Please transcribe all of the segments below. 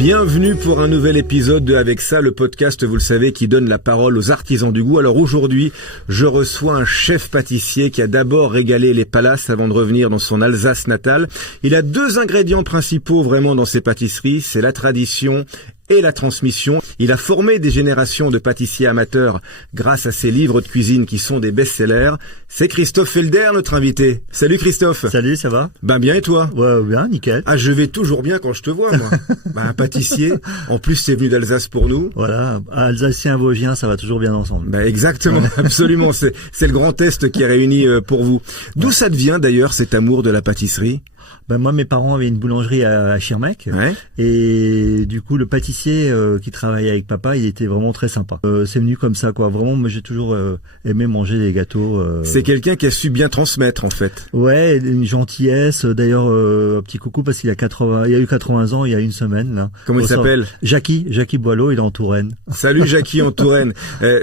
Bienvenue pour un nouvel épisode de Avec ça, le podcast, vous le savez, qui donne la parole aux artisans du goût. Alors aujourd'hui, je reçois un chef pâtissier qui a d'abord régalé les palaces avant de revenir dans son Alsace natale. Il a 2 ingrédients principaux vraiment dans ses pâtisseries, c'est la tradition et la transmission. Il a formé des générations de pâtissiers amateurs grâce à ses livres de cuisine qui sont des best-sellers. C'est Christophe Felder, notre invité. Salut Christophe. Salut, ça va? Ben bien, et toi? Ouais, bien, nickel. Ah, je vais toujours bien quand je te vois, moi. Un pâtissier. En plus, c'est venu d'Alsace pour nous. Voilà, Alsacien, Vosgien, ça va toujours bien ensemble. Exactement, absolument. C'est le Grand Est qui est réuni pour vous. D'où ça devient d'ailleurs cet amour de la pâtisserie? Moi, mes parents avaient une boulangerie à Schirmeck. Ouais. Et du coup, le pâtissier qui travaillait avec papa, il était vraiment très sympa. C'est venu comme ça, quoi. Vraiment, moi, j'ai toujours aimé manger des gâteaux. C'est quelqu'un qui a su bien transmettre, en fait. Ouais, une gentillesse. D'ailleurs, un petit coucou parce qu'il a eu 80 ans il y a une semaine, là. Comment il s'appelle? Jackie Boileau, il est en Touraine. Salut Jackie en Touraine.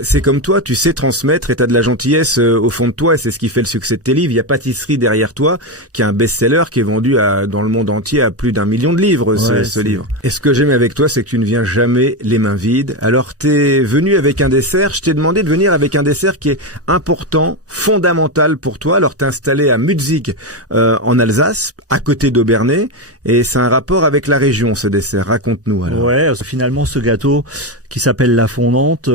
C'est comme toi, tu sais transmettre et t'as de la gentillesse au fond de toi et c'est ce qui fait le succès de tes livres. Il y a Pâtisserie derrière toi, qui est un best-seller qui est vendu dans le monde entier à plus d'1 million de livres, ce livre. Et ce que j'aime avec toi, c'est que tu ne viens jamais les mains vides. Alors, t'es venu avec un dessert. Je t'ai demandé de venir avec un dessert qui est important, fondamental pour toi. Alors, t'es installé à Mutzig, en Alsace, à côté d'Obernai. Et c'est un rapport avec la région, ce dessert. Raconte-nous, alors. Ouais, finalement, ce gâteau qui s'appelle la fondante,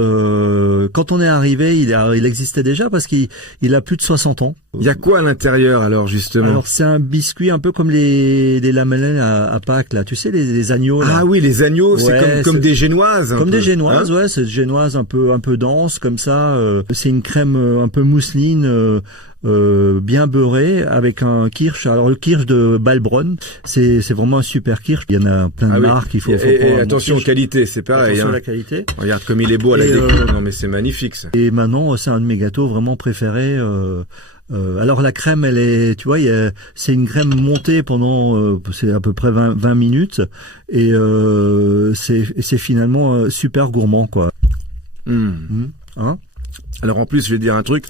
quand on est arrivé, il existait déjà parce qu'il a plus de 60 ans. Il y a quoi à l'intérieur, alors, justement? Alors, c'est un biscuit un peu comme les lamelles à Pâques, là. Tu sais, les agneaux, là. Ah oui, les agneaux, ouais, c'est comme des génoises. Comme des génoises, hein? Ouais, c'est des génoises un peu denses, comme ça. C'est une crème un peu mousseline, bien beurré avec un kirsch. Alors le kirsch de Balbronn, c'est vraiment un super kirsch. Il y en a plein de marques. Il faut et attention aux qualités, c'est pareil. Attention à la qualité. Regarde comme il est beau à la déco. Non mais c'est magnifique ça. Et maintenant c'est un de mes gâteaux vraiment préférés. Alors la crème, elle est, tu vois, c'est une crème montée pendant, c'est à peu près 20 minutes et c'est finalement super gourmand quoi. Hein? Alors en plus je vais te dire un truc.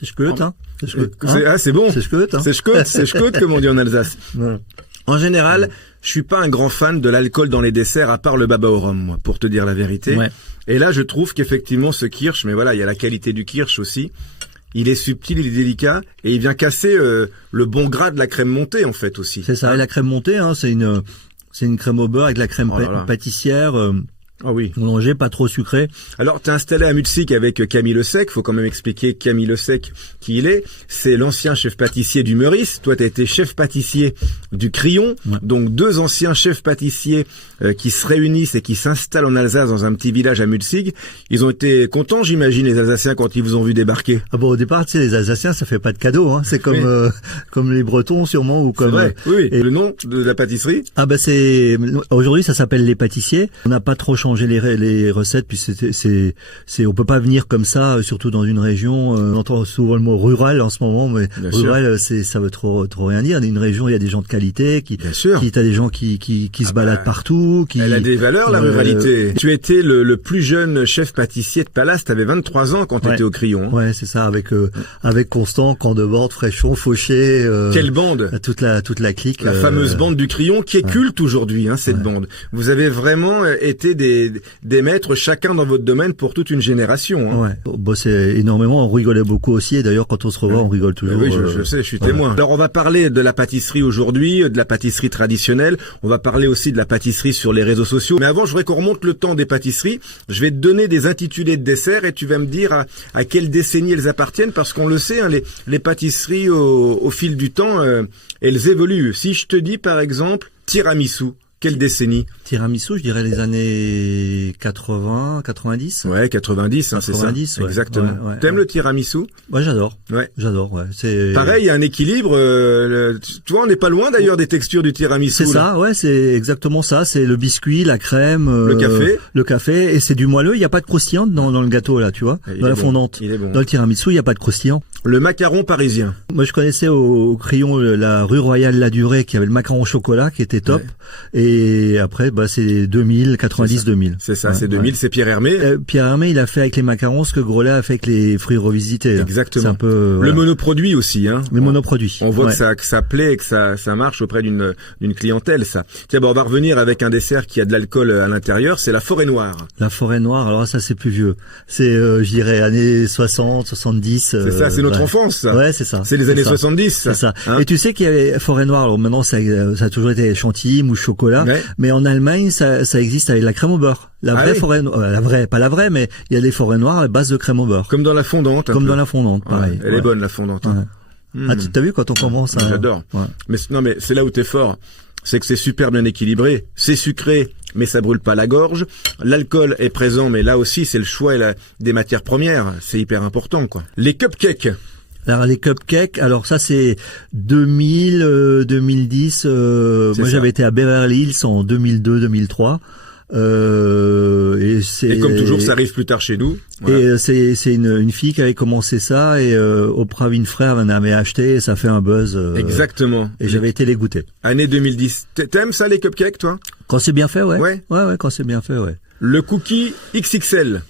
C'est chouette, hein. C'est bon. C'est chouette, hein. C'est chouette, comme on dit en Alsace. Ouais. En général, je suis pas un grand fan de l'alcool dans les desserts, à part le baba au rhum, moi, pour te dire la vérité. Ouais. Et là, je trouve qu'effectivement, ce kirsch, mais voilà, il y a la qualité du kirsch aussi. Il est subtil, il est délicat, et il vient casser le bon gras de la crème montée, en fait, aussi. C'est ça. Et la crème montée, hein, c'est une crème au beurre avec de la crème pâtissière. Ah oui. Mélangé, pas trop sucré. Alors, t'es installé à Mutzig avec Camille Le Sec. Faut quand même expliquer Camille Le Sec qui il est. C'est l'ancien chef pâtissier du Meurice. Toi, t'as été chef pâtissier du Crillon. Ouais. Donc, 2 anciens chefs pâtissiers qui se réunissent et qui s'installent en Alsace dans un petit village à Mutzig. Ils ont été contents, j'imagine, les Alsaciens, quand ils vous ont vu débarquer. Ah bon, au départ, tu sais, les Alsaciens, ça fait pas de cadeau, hein. C'est comme, comme les Bretons, sûrement, ou comme. C'est vrai. Oui. Et le nom de la pâtisserie? Ah ben aujourd'hui, ça s'appelle les pâtissiers. On n'a pas trop changé les recettes, puis on peut pas venir comme ça, surtout dans une région. On entend souvent le mot rural en ce moment, mais bien rural, ça veut trop rien dire. Dans une région, il y a des gens de qualité, t'as des gens qui se baladent partout. Elle a des valeurs, la ruralité. Tu étais le plus jeune chef pâtissier de Palace. T'avais 23 ans quand t'étais au Crillon. Ouais, c'est ça, avec Constant, Candebord, Fréchon, Fauché. Quelle bande? Toute la clique. La fameuse bande du Crillon qui est culte aujourd'hui, hein, cette bande. Vous avez vraiment été des maîtres chacun dans votre domaine pour toute une génération. Hein. Ouais. Bon, c'est énormément. On rigolait beaucoup aussi. Et d'ailleurs, quand on se revoit, on rigole toujours. Oui, je sais, je suis témoin. Alors, on va parler de la pâtisserie aujourd'hui, de la pâtisserie traditionnelle. On va parler aussi de la pâtisserie sur les réseaux sociaux. Mais avant, je voudrais qu'on remonte le temps des pâtisseries. Je vais te donner des intitulés de desserts et tu vas me dire à quelle décennie elles appartiennent, parce qu'on le sait, hein, les pâtisseries au fil du temps, elles évoluent. Si je te dis, par exemple, tiramisu, quelle décennie? Tiramisu, je dirais les années 80, 90. Ouais, 90, hein, 90, c'est ça. Ouais. Exactement. Ouais, t'aimes le tiramisu? Ouais, j'adore. Ouais. J'adore, ouais. C'est pareil, il y a un équilibre. Tu vois, on n'est pas loin d'ailleurs des textures du tiramisu. C'est ça, ouais, c'est exactement ça. C'est le biscuit, la crème, le café, et c'est du moelleux. Il n'y a pas de croustillant dans le gâteau là, tu vois, dans la fondante. Il est bon. Dans le tiramisu, il n'y a pas de croustillant. Le macaron parisien. Moi, je connaissais au Crillon la rue Royale La Durée qui avait le macaron au chocolat qui était top. Ouais. Et après, c'est 2000, 90, 2000. C'est ça, c'est 2000, c'est Pierre Hermé. Pierre Hermé, il a fait avec les macarons ce que Grolet a fait avec les fruits revisités. Exactement. C'est un peu, le monoproduit aussi, hein. Les monoproduits. On voit que ça plaît et que ça marche auprès d'une clientèle, ça. Tiens, on va revenir avec un dessert qui a de l'alcool à l'intérieur, c'est la forêt noire. La forêt noire, alors ça c'est plus vieux. C'est, je dirais, années 60, 70. C'est ça, c'est notre enfance, ça. Ouais, c'est ça. C'est les années 70, ça. C'est ça. Hein, et tu sais qu'il y avait forêt noire, alors maintenant ça a toujours été chantilly, mousse chocolat, mais en Allemagne ça existe avec la crème au beurre. La vraie forêt noire, pas la vraie, mais il y a des forêts noires à base de crème au beurre. Comme dans la fondante. Dans la fondante, pareil. Elle est bonne, la fondante. Hein. Ah, tu t'as vu quand on commence à... J'adore. Mais c'est là où t'es fort. C'est que c'est super bien équilibré. C'est sucré, mais ça brûle pas la gorge. L'alcool est présent, mais là aussi, c'est le choix des matières premières. C'est hyper important, quoi. Les cupcakes. Alors les cupcakes, alors ça c'est 2000, 2010. Moi j'avais été à Beverly Hills en 2002-2003. Et comme toujours, ça arrive plus tard chez nous. Voilà. Et c'est une fille qui avait commencé ça et Oprah Winfrey en avait acheté et ça fait un buzz. Exactement. Et j'avais été les goûter. Année 2010. T'aimes ça les cupcakes, toi? Quand c'est bien fait, ouais, quand c'est bien fait, ouais. Le cookie XXL.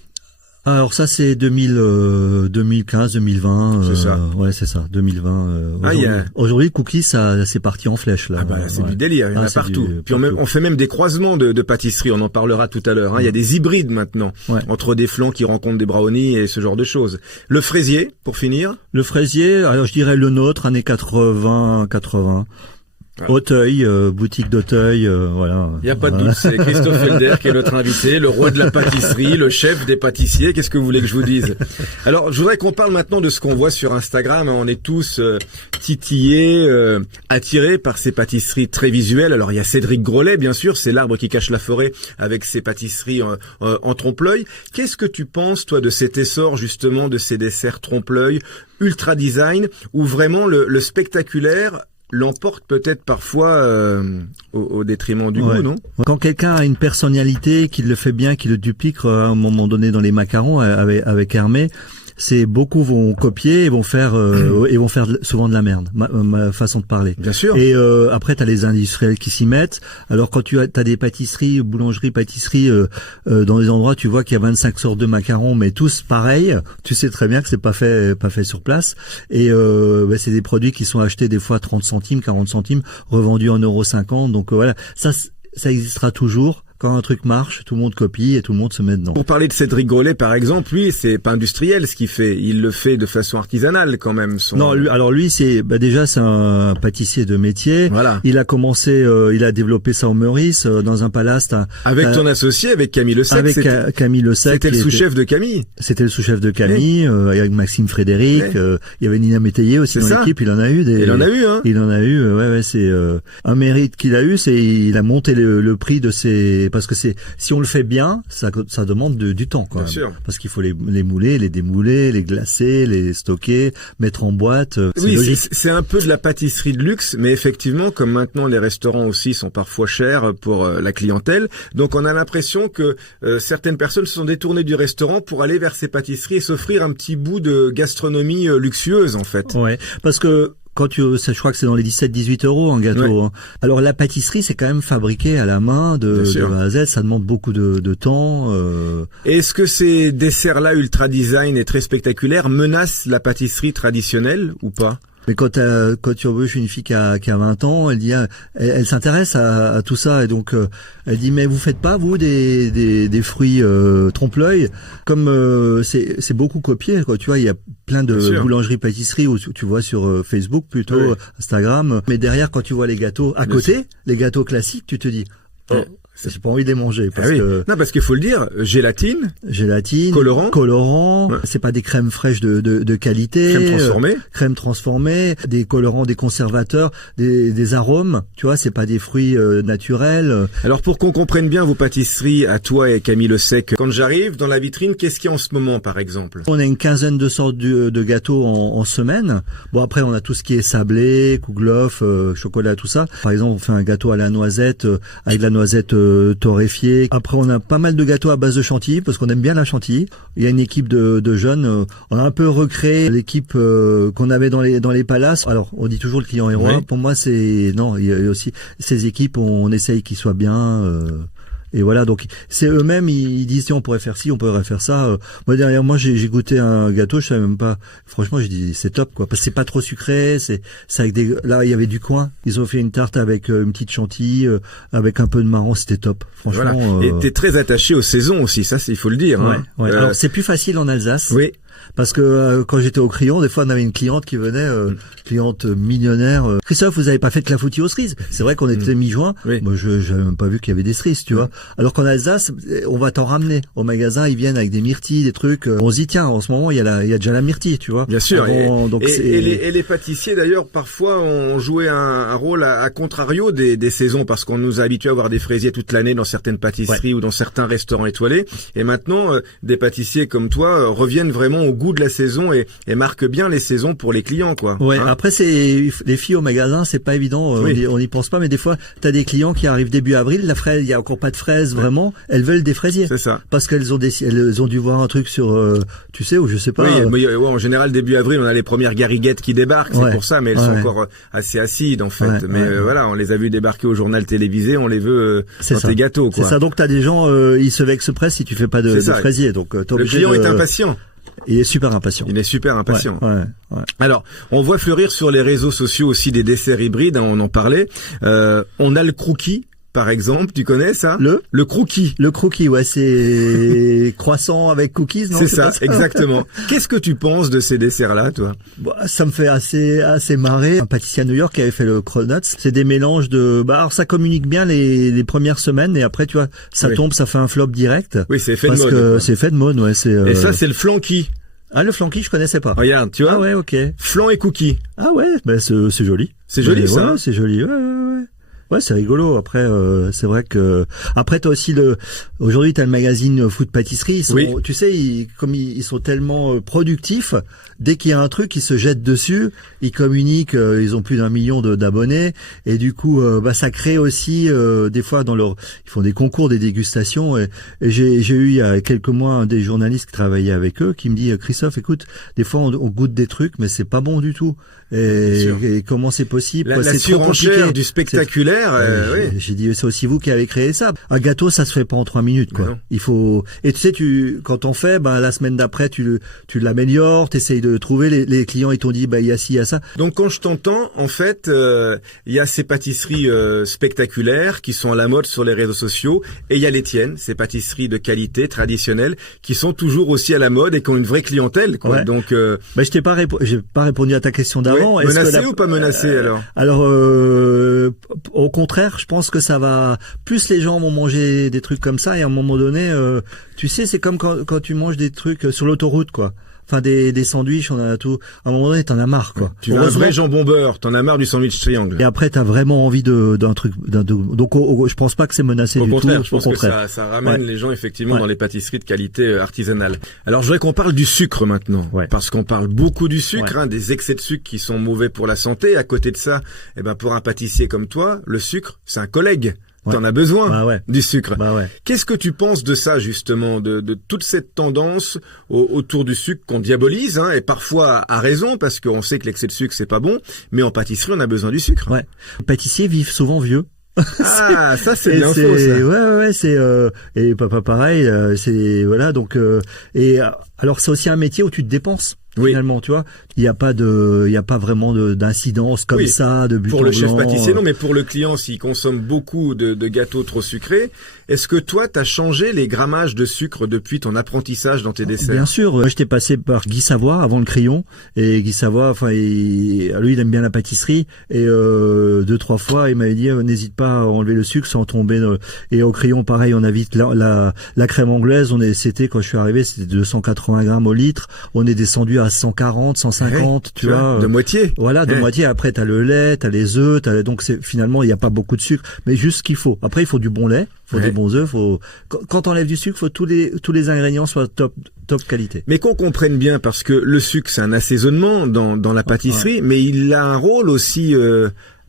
Alors ça c'est 2015, 2020. C'est ça. Ouais, c'est ça, 2020. Aujourd'hui, cookies, c'est parti en flèche là. Ah bah c'est du délire, il y en a partout. Puis on fait même des croisements de pâtisseries, on en parlera tout à l'heure. Hein. Il y a des hybrides maintenant entre des flancs qui rencontrent des brownies et ce genre de choses. Le fraisier, pour finir. Le fraisier, alors je dirais le nôtre, années 80. Auteuil, boutique d'Auteuil, voilà. Il n'y a pas de doute, c'est Christophe Felder qui est notre invité, le roi de la pâtisserie, le chef des pâtissiers. Qu'est-ce que vous voulez que je vous dise? Alors, je voudrais qu'on parle maintenant de ce qu'on voit sur Instagram. On est tous titillés, attirés par ces pâtisseries très visuelles. Alors, il y a Cédric Grolet, bien sûr, c'est l'arbre qui cache la forêt avec ses pâtisseries en trompe-l'œil. Qu'est-ce que tu penses, toi, de cet essor, justement, de ces desserts trompe-l'œil, ultra design, où vraiment le spectaculaire l'emporte peut-être parfois au détriment du goût, non? Quand quelqu'un a une personnalité, qu'il le fait bien, qu'il le duplique à un moment donné dans les macarons avec Hermé, beaucoup vont copier et vont faire souvent de la merde, ma façon de parler. Bien sûr. Et après t'as les industriels qui s'y mettent. Alors quand t'as des pâtisseries, boulangeries, pâtisseries dans des endroits, tu vois qu'il y a 25 sortes de macarons, mais tous pareils. Tu sais très bien que c'est pas fait sur place. Et c'est des produits qui sont achetés des fois 30 centimes, 40 centimes, revendus en €50. Donc voilà, ça existera toujours. Quand un truc marche, tout le monde copie et tout le monde se met dedans. Pour parler de Cédric Grolet, par exemple, lui, c'est pas industriel ce qu'il fait. Il le fait de façon artisanale, quand même. Non, lui, c'est déjà c'est un pâtissier de métier. Voilà. Il a commencé, il a développé ça au Meurice, dans un palace. Avec ton associé, avec Camille Le Sec. Avec Camille Le Sec. C'était le sous-chef de Camille. C'était le sous-chef de Camille, avec Maxime Frédéric. Il y avait Nina Métayer aussi dans l'équipe. Il en a eu Il en a eu, hein. Il en a eu. Ouais, c'est un mérite qu'il a eu, c'est il a monté le prix de ses. Parce que si on le fait bien, ça demande du temps, quand même. Sûr. Parce qu'il faut les mouler, les démouler, les glacer, les stocker, mettre en boîte. Oui, c'est un peu de la pâtisserie de luxe, mais effectivement, comme maintenant les restaurants aussi sont parfois chers pour la clientèle, donc on a l'impression que certaines personnes se sont détournées du restaurant pour aller vers ces pâtisseries et s'offrir un petit bout de gastronomie luxueuse, en fait. Ouais, parce que je crois que c'est dans les 17-18 € un gâteau. Ouais. Hein. Alors la pâtisserie, c'est quand même fabriqué à la main de A à Z. Ça demande beaucoup de temps. Est-ce que ces desserts-là ultra design et très spectaculaires menacent la pâtisserie traditionnelle ou pas? Mais quand tu embauches une fille qui a 20 ans, elle dit, elle s'intéresse à tout ça et donc elle dit mais vous faites pas vous des fruits trompe-l'œil comme c'est beaucoup copié quoi. Tu vois, il y a plein de boulangeries pâtisseries où tu vois sur Facebook plutôt Instagram, mais derrière quand tu vois les gâteaux à côté, les gâteaux classiques, tu te dis j'ai pas envie de les manger parce que non, parce qu'il faut le dire, gélatine, colorant, c'est pas des crèmes fraîches de qualité, crème transformée, des colorants, des conservateurs, des arômes, tu vois, c'est pas des fruits naturels. Alors pour qu'on comprenne bien vos pâtisseries à toi et Camille Le Sec, quand j'arrive dans la vitrine, qu'est-ce qu'il y a en ce moment par exemple? On a une quinzaine de sortes de gâteaux en semaine. Bon après on a tout ce qui est sablé, kouglof, chocolat, tout ça. Par exemple on fait un gâteau à la noisette avec la noisette torréfié. Après, on a pas mal de gâteaux à base de chantilly parce qu'on aime bien la chantilly. Il y a une équipe de jeunes. On a un peu recréé l'équipe qu'on avait dans les palaces. Alors, on dit toujours le client est roi. Pour moi, il y a aussi ces équipes. On essaye qu'ils soient bien. et voilà, donc c'est eux-mêmes, ils disent tiens, on pourrait faire ci, on pourrait faire ça. Moi derrière moi, j'ai goûté un gâteau, je savais même pas. Franchement, j'ai dit c'est top quoi, parce que c'est pas trop sucré, c'est avec là il y avait du coin. Ils ont fait une tarte avec une petite chantilly, avec un peu de marron, c'était top. Franchement. Voilà. Et t'es très attaché aux saisons aussi, ça il faut le dire. Ouais, hein. ouais. Alors c'est plus facile en Alsace. Oui. Parce que quand j'étais au Crillon, des fois on avait une cliente qui venait, cliente millionnaire. Christophe, vous avez pas fait de clafoutis aux cerises? C'est vrai qu'on était mi-juin. Oui. Moi, je j'avais même pas vu qu'il y avait des cerises, tu vois. Alors qu'en Alsace, on va t'en ramener. Au magasin, ils viennent avec des myrtilles, des trucs. On se dit tiens, en ce moment, il y a déjà la myrtille, tu vois. Bien sûr. Donc et les pâtissiers d'ailleurs, parfois, ont joué un rôle à contrario des saisons, parce qu'on nous a habitués à avoir des fraisiers toute l'année dans certaines pâtisseries ou dans certains restaurants étoilés. Et maintenant, des pâtissiers comme toi reviennent vraiment au goût de la saison et marquent bien les saisons pour les clients, quoi. Ouais. Après, c'est les filles au magasin, c'est pas évident. On y pense pas, mais des fois, t'as des clients qui arrivent début avril, la fraise, il y a encore pas de fraises vraiment. Elles veulent des fraisiers. C'est ça. Parce qu'elles ont dû voir un truc sur, tu sais, ou je sais pas. Oui, mais en général début avril, on a les premières gariguettes qui débarquent. C'est pour ça, mais elles sont encore assez acides en fait. Voilà, on les a vues débarquer au journal télévisé, on les veut dans tes gâteaux, quoi. C'est ça. Donc t'as des gens, ils se vexent presque si tu fais pas de fraisier. Donc le client est impatient. Il est super impatient. Il est super impatient. Ouais. Alors, on voit fleurir sur les réseaux sociaux aussi des desserts hybrides, on en parlait. On a le crookie, par exemple, tu connais ça? Le crookie. Le crookie, ouais, c'est croissant avec cookies, non? C'est ça, exactement. Qu'est-ce que tu penses de ces desserts-là, toi? Ça me fait assez marrer. Un pâtissier à New York qui avait fait le Cronuts, c'est des mélanges de, alors ça communique bien les premières semaines, et après, tu vois, ça tombe, ça fait un flop direct. Oui, c'est fait de mode. Parce que c'est fait de mode, ouais, Et ça, c'est le flanky. Ah, le flanky, je connaissais pas. Regarde, tu vois? Ah ouais, ok. Flan et cookie. Ah ouais, c'est joli. C'est joli, ça. Ouais, c'est joli, ouais. Ouais, c'est rigolo. Après, c'est vrai que après t'as aussi aujourd'hui t'as le magazine Food Pâtisserie. Tu sais, ils sont tellement productifs. Dès qu'il y a un truc, ils se jettent dessus. Ils communiquent. Ils ont plus d'1 million d'abonnés. Et du coup, ça crée aussi des fois ils font des concours, des dégustations. Et j'ai eu il y a quelques mois un des journalistes qui travaillait avec eux qui me dit Christophe, écoute, des fois on goûte des trucs, mais c'est pas bon du tout. Et comment c'est possible? C'est trop compliqué. Du spectaculaire. Oui. J'ai dit, c'est aussi vous qui avez créé ça. Un gâteau, ça se fait pas en 3 minutes, quoi. Il faut, et tu sais, quand on fait, la semaine d'après, tu l'améliores, t'essayes de trouver, les clients, ils t'ont dit, il y a ci, il y a ça. Donc, quand je t'entends, en fait, il y a ces pâtisseries, spectaculaires qui sont à la mode sur les réseaux sociaux, et il y a les tiennes, ces pâtisseries de qualité, traditionnelles, qui sont toujours aussi à la mode et qui ont une vraie clientèle, quoi. Ouais. Donc, j'ai pas répondu à ta question d'avant. Oui. Menacé ou pas menacé, alors? Alors, au contraire, je pense que ça va, plus les gens vont manger des trucs comme ça, et à un moment donné, tu sais, c'est comme quand tu manges des trucs sur l'autoroute, quoi. Enfin, des sandwichs, on en a tout. À un moment donné, t'en as marre, quoi. Tu veux un vrai jambon beurre, t'en as marre du sandwich triangle. Et après, t'as vraiment envie d'un truc, donc je pense pas que c'est menacé du tout. Au contraire, je pense que ça ramène les gens effectivement dans les pâtisseries de qualité artisanale. Alors, je voudrais qu'on parle du sucre maintenant, parce qu'on parle beaucoup du sucre, des excès de sucre qui sont mauvais pour la santé. À côté de ça, pour un pâtissier comme toi, le sucre, c'est un collègue. T'en as besoin du sucre. Qu'est-ce que tu penses de ça, justement, de toute cette tendance autour du sucre qu'on diabolise, et parfois à raison, parce qu'on sait que l'excès de sucre c'est pas bon, mais en pâtisserie on a besoin du sucre. Ouais. Les pâtissiers vivent souvent vieux. Ah, ça c'est bien faux, ça. Ouais, c'est et papa pareil, c'est voilà, donc et alors c'est aussi un métier où tu te dépenses. Finalement, tu vois, il y a pas vraiment d'incidence comme ça, de but pour le chef pâtissier, non, mais pour le client, s'il consomme beaucoup de gâteaux trop sucrés, est-ce que toi, t'as changé les grammages de sucre depuis ton apprentissage dans tes desserts? Bien sûr, moi j'étais passé par Guy Savoie avant le Crayon, et Guy Savoie, lui il aime bien la pâtisserie, et 2-3 fois il m'avait dit n'hésite pas à enlever le sucre sans tomber et au Crayon pareil, on a vite la crème anglaise, c'était quand je suis arrivé, c'était 280 grammes au litre, on est descendu à 140, 150, tu vois. De moitié. Voilà, de moitié. Après, t'as le lait, t'as les œufs, donc finalement, il n'y a pas beaucoup de sucre, mais juste ce qu'il faut. Après, il faut du bon lait, il faut des bons œufs, quand t'enlèves du sucre, faut tous les ingrédients soient top qualité. Mais qu'on comprenne bien, parce que le sucre, c'est un assaisonnement dans la pâtisserie, mais il a un rôle aussi,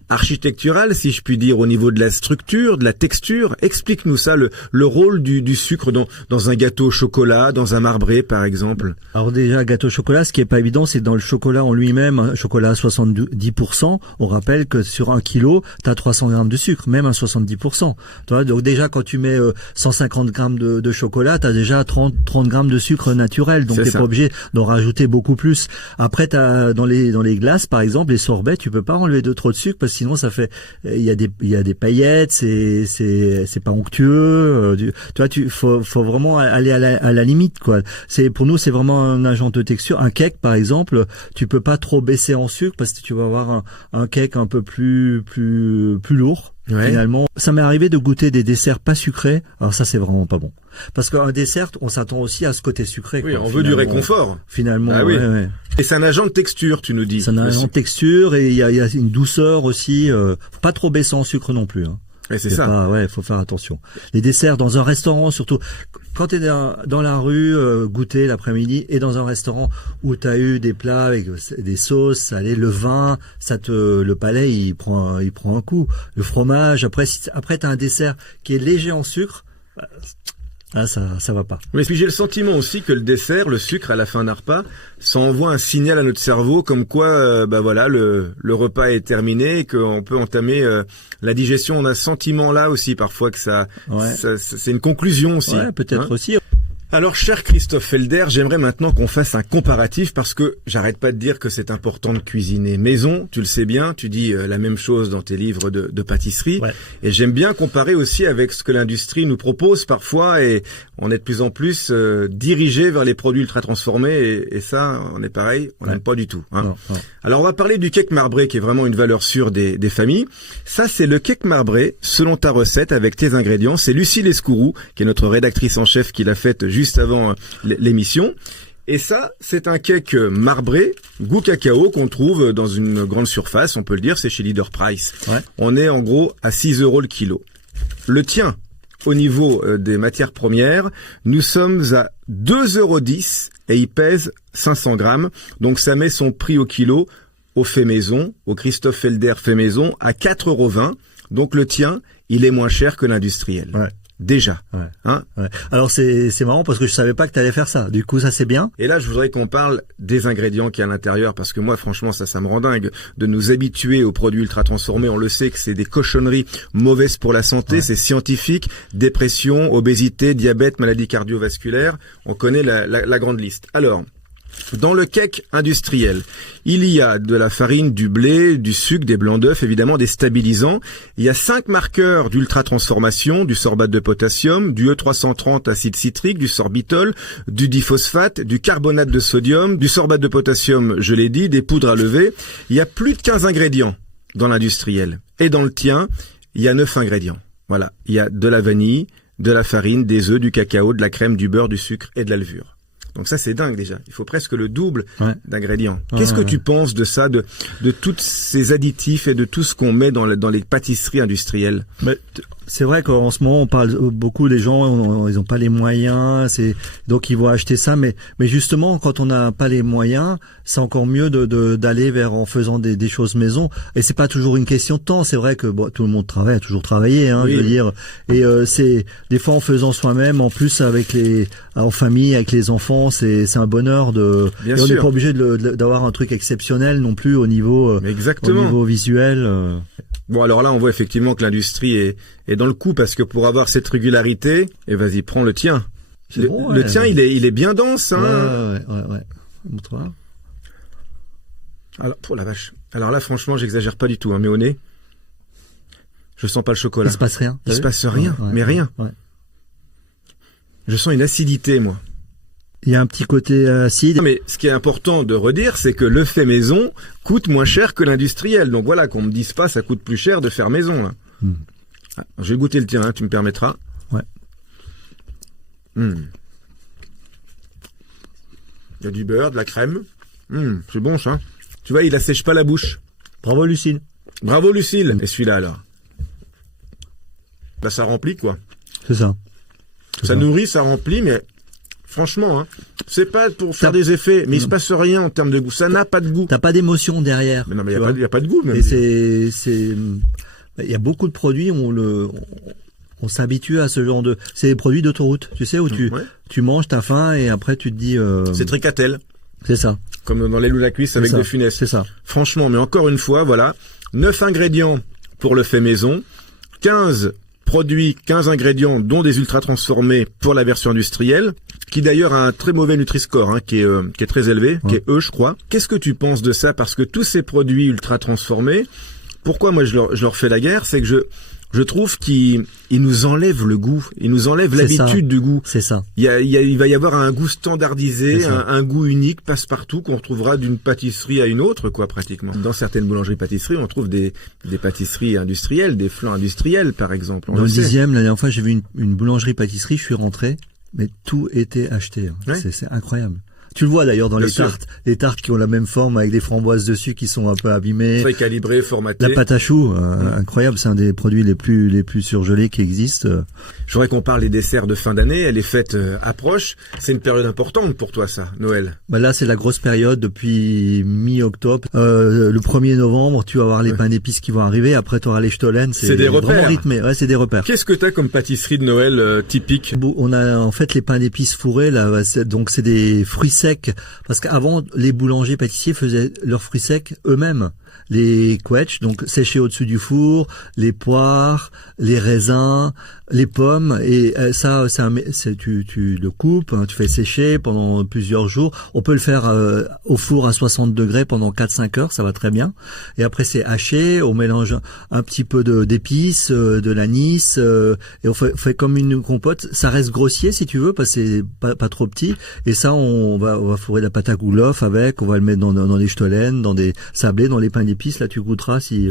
architectural, si je puis dire, au niveau de la structure, de la texture. Explique-nous ça, le rôle du sucre dans un gâteau au chocolat, dans un marbré, par exemple. Alors déjà, gâteau au chocolat, ce qui est pas évident, c'est dans le chocolat en lui-même, un chocolat à 70%, on rappelle que sur 1 kilo, t'as 300 grammes de sucre, même à 70%. Tu vois, donc déjà, quand tu mets 150 grammes de chocolat, t'as déjà 30 grammes de sucre naturel, donc t'es pas obligé d'en rajouter beaucoup plus. Après, t'as dans les glaces, par exemple, les sorbets, tu peux pas enlever de trop de sucre parce que sinon ça fait, il y a des paillettes, c'est pas onctueux. Tu vois, faut vraiment aller à la limite, quoi. Pour nous, c'est vraiment un agent de texture. Un cake, par exemple, tu peux pas trop baisser en sucre parce que tu vas avoir un cake un peu plus lourd. Ouais. Finalement, ça m'est arrivé de goûter des desserts pas sucrés. Alors ça, c'est vraiment pas bon. Parce qu'un dessert, on s'attend aussi à ce côté sucré. Oui, quoi, on veut du réconfort. Finalement, ah, oui. Ouais. Et c'est un agent de texture, tu nous dis. C'est un agent de texture et il y a une douceur aussi. Faut pas trop baisser en sucre non plus. Hein. Et c'est ça. Faut faire attention. Les desserts dans un restaurant, surtout quand t'es dans la rue, goûter l'après-midi, et dans un restaurant où t'as eu des plats avec des sauces salées, le vin, le palais il prend un coup. Le fromage, après t'as un dessert qui est léger en sucre. Ah, ça va pas. Mais puis j'ai le sentiment aussi que le dessert, le sucre à la fin d'un repas, ça envoie un signal à notre cerveau comme quoi, voilà, le repas est terminé et qu'on peut entamer la digestion. On a ce sentiment là aussi parfois que ça c'est une conclusion aussi. Ouais, peut-être aussi. Alors, cher Christophe Felder, j'aimerais maintenant qu'on fasse un comparatif parce que j'arrête pas de dire que c'est important de cuisiner maison. Tu le sais bien, tu dis la même chose dans tes livres de pâtisserie. Ouais. Et j'aime bien comparer aussi avec ce que l'industrie nous propose parfois et on est de plus en plus dirigé vers les produits ultra transformés et ça, on est pareil, on n'aime pas du tout. Hein. Non. Alors, on va parler du cake marbré qui est vraiment une valeur sûre des familles. Ça, c'est le cake marbré selon ta recette avec tes ingrédients. C'est Lucie Lescourou qui est notre rédactrice en chef qui l'a faite juste avant l'émission. Et ça, c'est un cake marbré, goût cacao, qu'on trouve dans une grande surface, on peut le dire, c'est chez Leader Price. Ouais. On est en gros à 6 € le kilo. Le tien, au niveau des matières premières, nous sommes à 2,10 € et il pèse 500 grammes. Donc ça met son prix au kilo au fait maison, au Christophe Felder fait maison, à 4,20 €. Donc le tien, il est moins cher que l'industriel. Ouais. Déjà. Ouais. Hein? Ouais. Alors c'est marrant parce que je savais pas que tu allais faire ça. Du coup, ça c'est bien. Et là, je voudrais qu'on parle des ingrédients qu'il y a à l'intérieur parce que moi, franchement, ça me rend dingue de nous habituer aux produits ultra transformés. On le sait que c'est des cochonneries mauvaises pour la santé, c'est scientifique. Dépression, obésité, diabète, maladies cardiovasculaires. On connaît la grande liste. Alors, dans le cake industriel, il y a de la farine, du blé, du sucre, des blancs d'œufs, évidemment des stabilisants. Il y a 5 marqueurs d'ultra-transformation, du sorbate de potassium, du E330 acide citrique, du sorbitol, du diphosphate, du carbonate de sodium, du sorbate de potassium, je l'ai dit, des poudres à lever. Il y a plus de 15 ingrédients dans l'industriel. Et dans le tien, il y a 9 ingrédients. Voilà. Il y a de la vanille, de la farine, des œufs, du cacao, de la crème, du beurre, du sucre et de la levure. Donc ça, c'est dingue déjà. Il faut presque le double d'ingrédients. Qu'est-ce que tu penses de ça, de tous ces additifs et de tout ce qu'on met dans les pâtisseries industrielles? Mais c'est vrai qu'en ce moment, on parle beaucoup des gens, ils ont pas les moyens, donc ils vont acheter ça. Mais justement, quand on n'a pas les moyens, c'est encore mieux d'aller vers en faisant des choses maison. Et c'est pas toujours une question de temps. C'est vrai que tout le monde travaille, a toujours travaillé, hein, je veux dire. Et c'est des fois en faisant soi-même, en plus en famille, avec les enfants, c'est un bonheur de. Bien sûr. On n'est pas obligé d'avoir un truc exceptionnel non plus au niveau visuel. Bon, alors là, on voit effectivement que l'industrie est dans le coup parce que pour avoir cette régularité, vas-y, prends le tien. Le tien, il est bien dense, hein. Ouais. Alors, la vache. Alors là, franchement, j'exagère pas du tout, hein, mais au nez, je sens pas le chocolat. Il se passe rien. Il se passe rien, mais rien. Ouais. Je sens une acidité, moi. Il y a un petit côté acide. Non, mais ce qui est important de redire, c'est que le fait maison coûte moins cher que l'industriel. Donc voilà, qu'on me dise pas, ça coûte plus cher de faire maison, là. Je vais goûter le tien, hein, tu me permettras. Ouais. Il y a du beurre, de la crème. C'est bon, ça. Tu vois, il assèche pas la bouche. Bravo, Lucille. Bravo, Lucille. Et celui-là, alors. Bah, ça remplit, quoi. C'est ça. Ça nourrit, ça remplit, mais Franchement, hein. C'est pas pour faire des effets, mais il se passe rien en termes de goût. Ça n'a pas de goût. T'as pas d'émotion derrière. Mais non, mais il y a pas de goût, même. Et il y a beaucoup de produits, on s'habitue à ce genre c'est des produits d'autoroute, tu sais, où tu manges, t'as faim, et après tu te dis, c'est tricatel. C'est ça. Comme dans les loups à la cuisse avec De Funès. C'est ça. Franchement, mais encore une fois, voilà. 9 ingrédients pour le fait maison. 15 produits, 15 ingrédients, dont des ultra transformés pour la version industrielle, qui d'ailleurs a un très mauvais Nutri-Score, hein, qui est très élevé, qui est E, je crois. Qu'est-ce que tu penses de ça? Parce que tous ces produits ultra transformés, pourquoi moi je leur fais la guerre, c'est que je trouve qu'ils nous enlèvent le goût, ils nous enlèvent l'habitude du goût. C'est ça. Il va y avoir un goût standardisé, un goût unique, passe-partout, qu'on retrouvera d'une pâtisserie à une autre, quoi, pratiquement. Dans certaines boulangeries-pâtisseries, on trouve des pâtisseries industrielles, des flancs industriels, par exemple. Dans le 10e, la dernière fois, j'ai vu une boulangerie-pâtisserie, je suis rentré, mais tout était acheté. Ouais. C'est incroyable. Tu le vois d'ailleurs dans les tartes qui ont la même forme avec des framboises dessus qui sont un peu abîmées. Très calibré, formaté. La pâte à choux, incroyable, c'est un des produits les plus surgelés qui existent. Je voudrais qu'on parle des desserts de fin d'année, les fêtes approchent. C'est une période importante pour toi, ça, Noël. Bah là, c'est la grosse période depuis mi-octobre. Le 1er novembre, tu vas avoir les pains d'épices qui vont arriver. Après, tu auras les Stollen. C'est des repères. Vraiment rythmé. Ouais, c'est des repères. Qu'est-ce que t'as comme pâtisserie de Noël typique? On a en fait les pains d'épices fourrés là. Donc c'est des fruits secs, parce qu'avant les boulangers pâtissiers faisaient leurs fruits secs eux-mêmes. Les quetchs, donc séchés au-dessus du four, les poires, les raisins, les pommes, et ça tu le coupes, hein, tu fais sécher pendant plusieurs jours. On peut le faire au four à 60 degrés pendant 4-5 heures, ça va très bien. Et après c'est haché, on mélange un petit peu d'épices, de l'anis, et on fait comme une compote. Ça reste grossier si tu veux, parce que c'est pas trop petit. Et ça on va fourrer de la pâte à goulauf avec, on va le mettre dans les Stollen, dans des sablés, dans les pains d'épices. Là tu goûteras si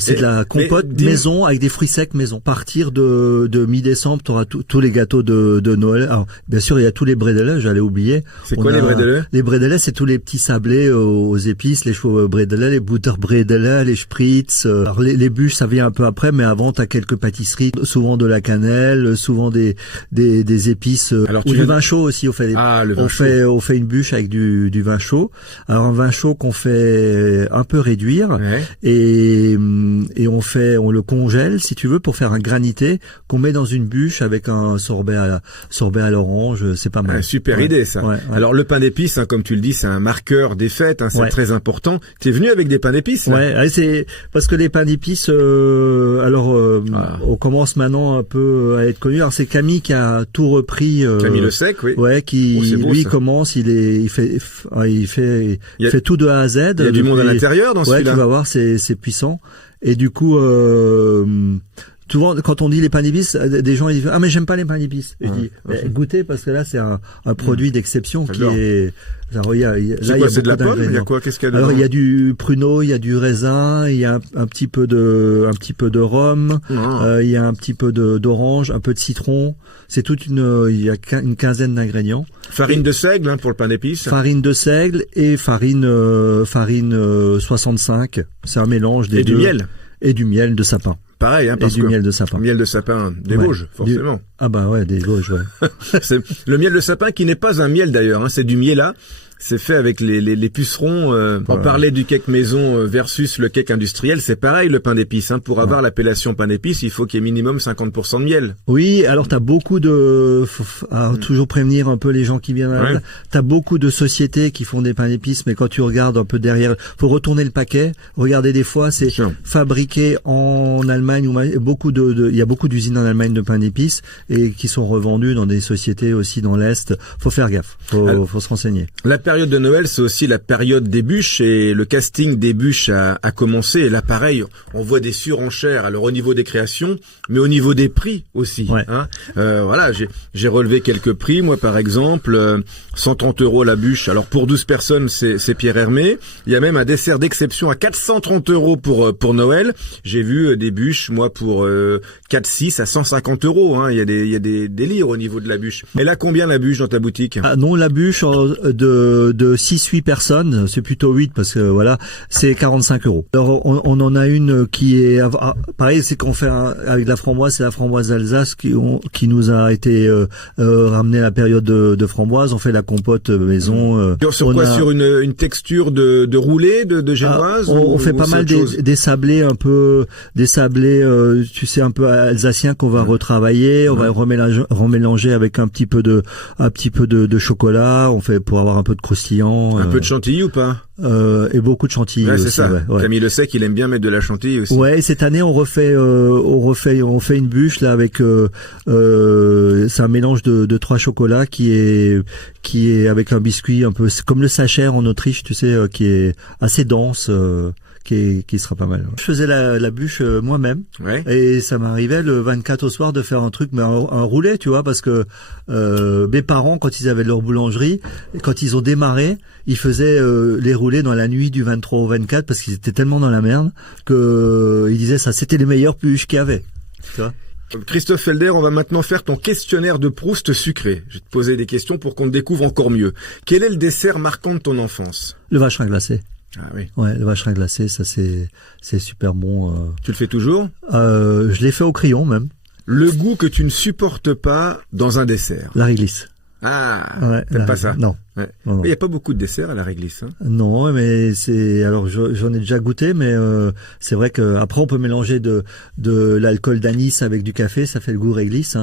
c'est de la compote maison avec des fruits secs maison. À partir de mi-décembre, tu auras tous les gâteaux de Noël. Alors bien sûr, il y a tous les bredele, j'allais oublier. C'est quoi les bredele? Les bredele, c'est tous les petits sablés aux épices, les chevaux bredele, les butter bredele, les spritz. Alors les bûches, ça vient un peu après, mais avant tu as quelques pâtisseries, souvent de la cannelle, souvent des épices. Alors, ou du vin chaud aussi, on fait on fait une bûche avec du vin chaud. Alors un vin chaud qu'on fait un peu réduire, et on le congèle si tu veux pour faire un granité qu'on met dans une bûche avec un sorbet à l'orange. C'est pas mal. Super idée ça. Alors le pain d'épices, hein, comme tu le dis, c'est un marqueur des fêtes, hein, c'est très important. T'es venu avec des pains d'épices là? Ouais, c'est parce que les pains d'épices on commence maintenant un peu à être connu. Alors c'est Camille qui a tout repris. Camille Le Sec, oui. Ouais, lui commence, il fait tout de A à Z. Il y a du monde à l'intérieur dans celui-là. Tu vas voir, c'est puissant. Et du coup, souvent, quand on dit les pains d'épices, des gens ils disent mais j'aime pas les pains d'épices. Je dis goûtez, parce que là c'est un produit d'exception qui est. Alors, c'est de la pomme. Il y a quoi? Qu'est-ce qu'il y a dedans? Alors il y a du pruneau, il y a du raisin, il y a un petit peu de rhum, il y a un petit peu d'orange, un peu de citron. C'est il y a une quinzaine d'ingrédients. Farine de seigle, hein, pour le pain d'épices. Farine de seigle et farine 65. C'est un mélange des deux. Et du miel. Et du miel de sapin. Pareil, hein, parce et du miel de sapin. Miel de sapin des Vosges, forcément. Ah bah ouais, des Vosges, ouais. C'est le miel de sapin qui n'est pas un miel d'ailleurs, hein, c'est du miela. C'est fait avec les pucerons. On parlait du cake maison versus le cake industriel. C'est pareil, le pain d'épices. Hein. Pour avoir l'appellation pain d'épices, il faut qu'il y ait minimum 50% de miel. Oui, alors t'as beaucoup toujours prévenir un peu les gens qui viennent. T'as beaucoup de sociétés qui font des pains d'épices, mais quand tu regardes un peu derrière, faut retourner le paquet. Regardez, des fois, c'est fabriqué en Allemagne. Il y a beaucoup d'usines en Allemagne de pain d'épices et qui sont revendus dans des sociétés aussi dans l'Est. Faut faire gaffe. Faut se renseigner. La période de Noël, c'est aussi la période des bûches, et le casting des bûches a commencé. Et là, pareil, on voit des surenchères, alors au niveau des créations, mais au niveau des prix aussi. Hein. Voilà, j'ai relevé quelques prix. Moi, par exemple, 130 € la bûche. Alors pour 12 personnes, c'est Pierre Hermé. Il y a même un dessert d'exception à 430 € pour Noël. J'ai vu des bûches, moi, pour 4-6 à 150 €. Hein. Il y a des délires au niveau de la bûche. Et là, combien la bûche dans ta boutique? Ah non, la bûche de de 6-8 personnes, c'est plutôt 8 parce que voilà, c'est 45 €. Alors on en a une qui est pareil, c'est qu'on fait avec la framboise, c'est la framboise d'Alsace qui nous a été ramenée à la période de framboise. On fait la compote maison. Sur quoi, sur une texture de roulé de génoise, on fait pas mal des sablés un peu, tu sais, un peu alsaciens qu'on va retravailler. On va remélanger avec un petit peu de chocolat. On fait pour avoir un peu de croustillant. Un peu de chantilly ou pas? Et beaucoup de chantilly. Ouais, c'est ça. Ouais. Camille Le Sec, il aime bien mettre de la chantilly aussi. Ouais, cette année on fait une bûche là avec c'est un mélange de 3 chocolats qui est avec un biscuit un peu comme le Sacher en Autriche, tu sais, qui est assez dense. Qui sera pas mal. Je faisais la bûche moi-même, ouais. Et ça m'arrivait le 24 au soir de faire un truc, mais un roulet, tu vois, parce que mes parents, quand ils avaient leur boulangerie, quand ils ont démarré, ils faisaient les roulés dans la nuit du 23 au 24 parce qu'ils étaient tellement dans la merde que ils disaient ça, c'était les meilleures bûches qu'il y avait. Tu vois. Christophe Felder, on va maintenant faire ton questionnaire de Proust sucré. Je vais te poser des questions pour qu'on te découvre encore mieux. Quel est le dessert marquant de ton enfance? Le vacherin glacé. Ah oui. Ouais, le vacherin glacé, ça c'est super bon. Tu le fais toujours? Je l'ai fait au crayon même. Le goût que tu ne supportes pas dans un dessert? La réglisse. Ah, ouais, t'aimes pas ça? Non. Ouais. Non. Il y a pas beaucoup de desserts à la réglisse. Hein. Non, mais alors j'en ai déjà goûté, mais c'est vrai que après on peut mélanger de l'alcool d'anis avec du café, ça fait le goût réglisse,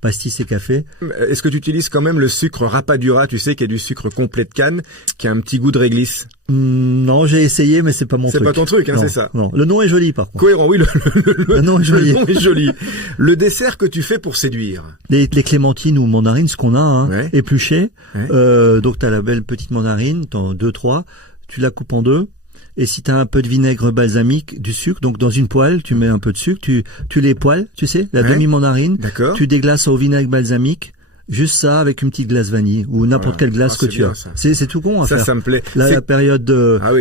pastis et café. Est-ce que tu utilises quand même le sucre rapadura, tu sais, qui est du sucre complet de canne, qui a un petit goût de réglisse? Non, j'ai essayé, mais c'est pas mon truc. C'est pas ton truc, hein, non, c'est ça. Non, le nom est joli par contre. Cohérent, oui, le nom est joli. Le nom est joli. Le dessert que tu fais pour séduire? Les clémentines ou mandarines, ce qu'on a, ouais. Épluchées. Ouais. Donc t'as la belle petite mandarine, t'en 2-3, tu la coupes en deux. Et si t'as un peu de vinaigre balsamique, du sucre, donc dans une poêle, tu mets un peu de sucre, tu les poêles, tu sais, la demi-mandarine. D'accord. Tu déglaces au vinaigre balsamique. Juste ça avec une petite glace vanille ou n'importe quelle glace que tu as. C'est tout con à faire. Ça me plaît. La période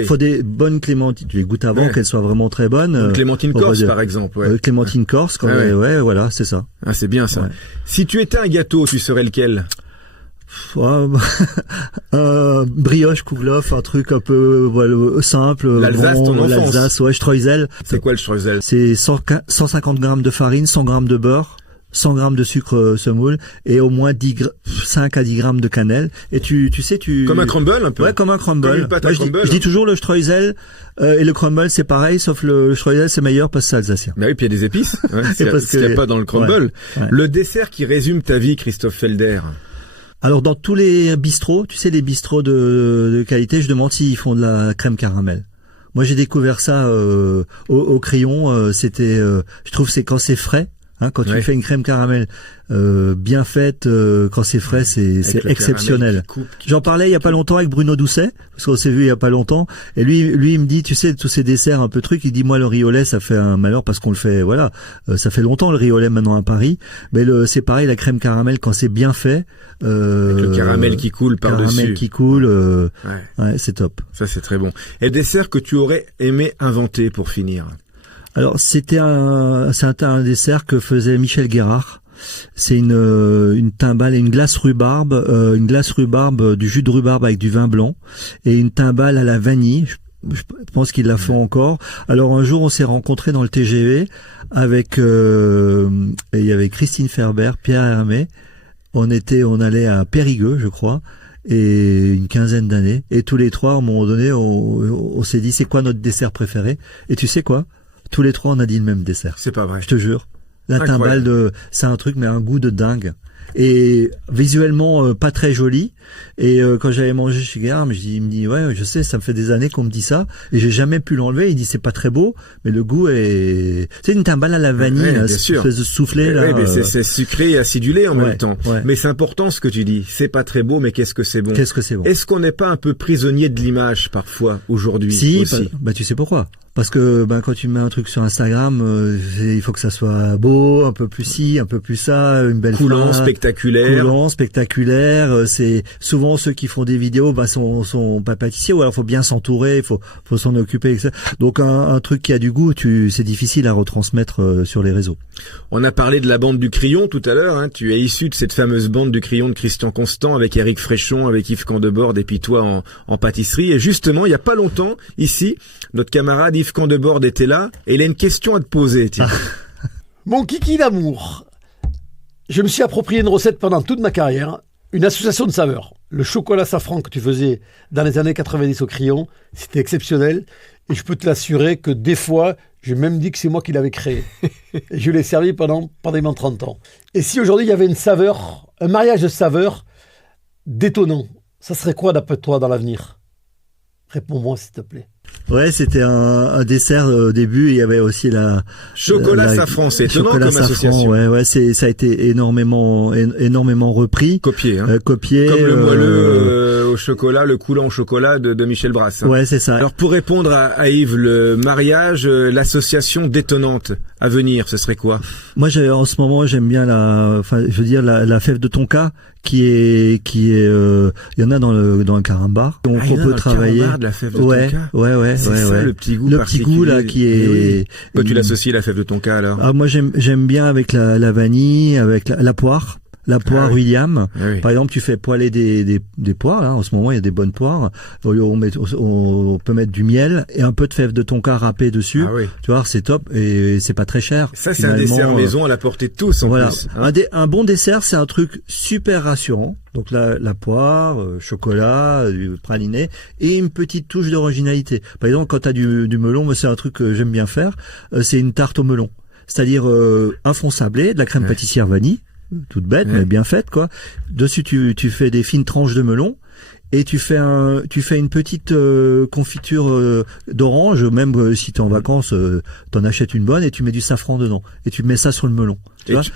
faut des bonnes clémentines. Tu les goûtes avant qu'elles soient vraiment très bonnes. Une clémentine corse par exemple. Ouais. Clémentine corse, ouais, voilà, c'est ça. Ah, c'est bien ça. Ouais. Si tu étais un gâteau, tu serais lequel? Brioche, kouglof, un truc un peu simple. L'Alsace, ton enfance. L'Alsace, ouais, streusel. C'est quoi le streusel? C'est 150 grammes de farine, 100 grammes de beurre, 100 grammes de sucre semoule et au moins 5 à 10 grammes de cannelle. Et tu sais, comme un crumble un peu. Ouais, comme un crumble. Comme une pâte à crumble. Je dis toujours le streusel et le crumble c'est pareil, sauf le streusel c'est meilleur parce que c'est alsacien. Bah oui, puis il y a des épices. Ouais, s'il n'y a pas dans le crumble. Ouais. Le dessert qui résume ta vie, Christophe Felder? Alors dans tous les bistrots, tu sais, les bistrots de qualité, je demande s'ils font de la crème caramel. Moi j'ai découvert ça au crayon. C'était, je trouve, c'est quand c'est frais. Quand tu fais une crème caramel bien faite, quand c'est frais, c'est exceptionnel. J'en parlais il y a pas longtemps avec Bruno Doucet, parce qu'on s'est vu il y a pas longtemps, et lui il me dit, tu sais, tous ces desserts un peu trucs, il dit moi le riz au lait ça fait un malheur parce qu'on le fait, voilà, ça fait longtemps le riz au lait maintenant à Paris, mais c'est pareil la crème caramel quand c'est bien fait. Avec le caramel qui coule par-dessus. Caramel qui coule, ouais, c'est top. Ça c'est très bon. Et le dessert que tu aurais aimé inventer pour finir? Alors c'était un dessert que faisait Michel Guérard. C'est une timbale et une glace rhubarbe, du jus de rhubarbe avec du vin blanc et une timbale à la vanille. Je pense qu'ils la font encore. Alors un jour on s'est rencontrés dans le TGV avec il y avait Christine Ferber, Pierre Hermé. On allait à Périgueux, je crois. Et une quinzaine d'années. Et tous les trois, à un moment donné, on s'est dit c'est quoi notre dessert préféré? Et tu sais quoi? Tous les trois, on a dit le même dessert. C'est pas vrai. Je te jure. La timbale c'est un truc, mais un goût de dingue. Et visuellement, pas très joli. Et quand j'avais mangé chez Guérard, il me dit, ouais, je sais, ça me fait des années qu'on me dit ça. Et j'ai jamais pu l'enlever. Il dit, c'est pas très beau, mais le goût est... C'est une timbale à la vanille, là, espèce de soufflé, là. Oui, mais c'est sucré et acidulé en même temps. Ouais. Mais c'est important ce que tu dis. C'est pas très beau, mais qu'est-ce que c'est bon. Qu'est-ce que c'est bon. Est-ce qu'on n'est pas un peu prisonnier de l'image, parfois, aujourd'hui? Si, aussi tu sais pourquoi? Parce que quand tu mets un truc sur Instagram, il faut que ça soit beau, un peu plus ci, un peu plus ça, une belle coulant, phrase, spectaculaire. Coulant, spectaculaire. C'est souvent ceux qui font des vidéos, sont pas pâtissiers, ou alors faut bien s'entourer, faut s'en occuper, etc. Donc un truc qui a du goût, c'est difficile à retransmettre sur les réseaux. On a parlé de la bande du Crillon tout à l'heure, hein. Tu es issu de cette fameuse bande du Crillon de Christian Constant avec Éric Fréchon, avec Yves Candebord et puis toi en pâtisserie. Et justement, il y a pas longtemps, ici, notre camarade Yves Candebord était là et il a une question à te poser. Mon kiki d'amour. Je me suis approprié une recette pendant toute ma carrière, une association de saveurs. Le chocolat safran que tu faisais dans les années 90 au Crillon, c'était exceptionnel. Et je peux te l'assurer que des fois, j'ai même dit que c'est moi qui l'avais créé. Et je l'ai servi pendant 30 ans. Et si aujourd'hui il y avait une saveur, un mariage de saveurs détonnant, ça serait quoi d'après toi dans l'avenir? Réponds-moi s'il te plaît. Ouais, c'était un dessert au début. Il y avait aussi la safran. C'est étonnant comme association. Ouais, ça a été énormément repris, copié, copié. Comme le moelleux au chocolat, le coulant au chocolat de Michel Brasse. Hein. Ouais, c'est ça. Alors pour répondre à Yves, le mariage, l'association détonnante à venir, ce serait quoi? Moi, en ce moment, j'aime bien la fève de tonka qui est, il y en a dans le carambar. Donc on peut travailler. De la fève de tonka. Ouais. C'est ça, le petit goût là qui est. Oui. Toi, tu l'associes la fève de tonka alors? Ah, moi, j'aime bien avec la vanille, avec la poire. La poire William, par exemple, tu fais poêler des poires, là, en ce moment, il y a des bonnes poires. On peut mettre du miel et un peu de fève de tonka râpée dessus. Tu vois, c'est top et c'est pas très cher. Ça, c'est un dessert maison à la portée de tous, en plus. Hein. Un bon dessert, c'est un truc super rassurant. Donc la poire, chocolat, du praliné et une petite touche d'originalité. Par exemple, quand t'as du melon, moi, c'est un truc que j'aime bien faire, c'est une tarte au melon. C'est-à-dire, un fond sablé, de la crème pâtissière vanille, toute bête mais bien faite quoi. Dessus tu fais des fines tranches de melon et tu fais une petite confiture d'orange, même si t'es en vacances, t'en achètes une bonne et tu mets du safran dedans et tu mets ça sur le melon.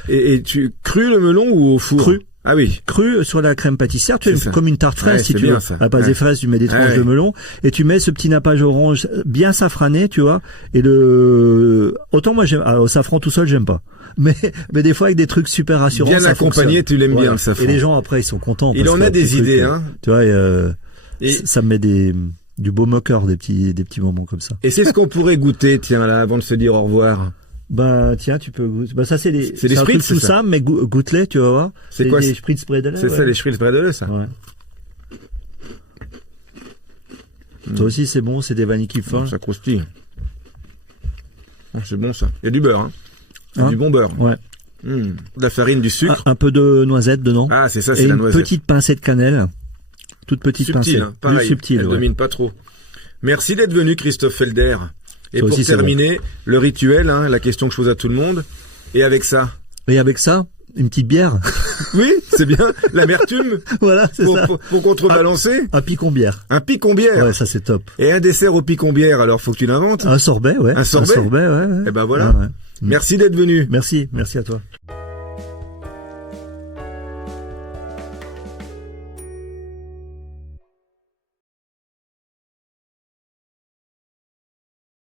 Et tu cru le melon ou au four? Cru. Ah oui. Cru sur la crème pâtissière, tu fais comme une tarte fraise si tu veux. À la place des fraises, tu mets des tranches de melon et tu mets ce petit nappage orange bien safrané, tu vois. Et autant moi j'aime au safran tout seul, j'aime pas. Mais des fois avec des trucs super rassurants. Bien accompagné, tu l'aimes bien le safran. Et les gens après ils sont contents. Il en a des idées, hein. Tu vois, ça me met du beau moqueur, des petits moments comme ça. Et c'est ce qu'on pourrait goûter, tiens là, avant de se dire au revoir. Tiens, tu peux goûter. Ça c'est des spritz, tout ça, mais goûte-les, tu vas voir. C'est quoi? Les spritz bredele. C'est ça, les spritz bredele, ça. Ouais. Ça aussi c'est bon, c'est des vanilles qui font. Ça croustille. C'est bon ça. Il y a du beurre, hein. Du bon beurre. Ouais. De la farine, du sucre. Un peu de noisette dedans. Ah, c'est ça, c'est la noisette. Une petite pincée de cannelle. Toute petite pincée. Hein, pareil. Subtile, elle domine pas trop. Merci d'être venu, Christophe Felder. Et pour terminer, le rituel, hein, la question que je pose à tout le monde. Et avec ça? Une petite bière. Oui, c'est bien. L'amertume. Voilà, c'est ça. Pour contrebalancer. Un picon bière. Un picon bière. Ouais, ça c'est top. Et un dessert au picon bière, alors faut que tu l'inventes. Un sorbet, ouais. Un sorbet. Ouais. Et ben voilà. Merci d'être venu. Merci à toi.